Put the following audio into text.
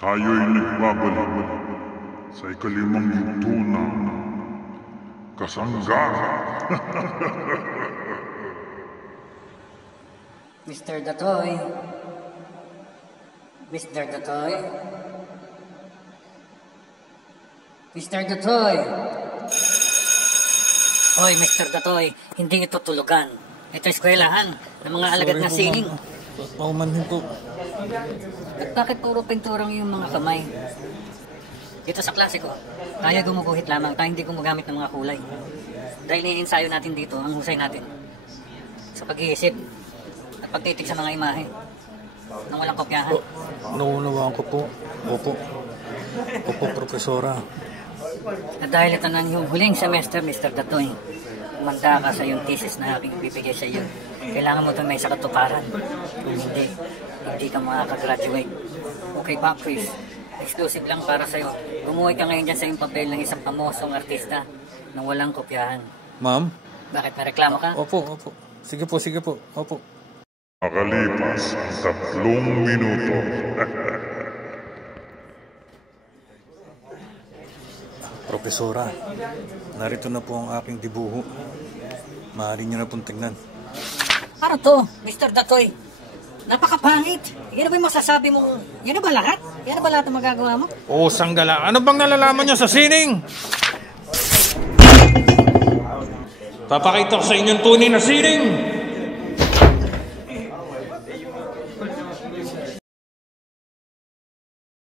Tayo'y nagbabalik sa ikalimang yugto ng Kasangga. Mr. Datoy. Mr. Datoy. Mr. Datoy. Hoy, Mr. Datoy, hindi ito tulugan. Ito eskwelahan ng mga alagad na sining. Paumanhin po. At bakit puro pinturang yung mga kamay? Dito sa klase ko, tayo gumuguhit lamang, tayo hindi gumagamit ng mga kulay. Dahil ni-ensayo natin dito, ang husay natin sa pag-iisip at pagtitig sa mga imahe nang walang kopyahan. Naunawaan ko po. Opo. Opo, Profesora. At dahil ito na yung huling semester, Mr. Datoy, umanda ka sa yung thesis na aking bibigay sa iyo. Kailangan mo ito may sa katuparan. Kung hindi ka makakagraduate. Okay ba, Chris? Exclusive lang para sa'yo. Gumuhay ka ngayon dyan sa yung papel ng isang pamosong artista nang walang kopyahan. Ma'am? Bakit may reklamo ka? Opo, opo. Sige po, sige po. Opo. Makalipas ang 3 minuto. Profesora, narito na po ang aking dibuho. Maaari niyo na pong tingnan. Ano to, Mr. Datoy? Napakapangit. Yan na ba yung masasabi mo? Yan na ba lahat? Yan na ba lahat ang magagawa mo? Oo, sanggala. Ano bang nalalaman niyo sa sining? Papakita ko sa inyong tunay na sining.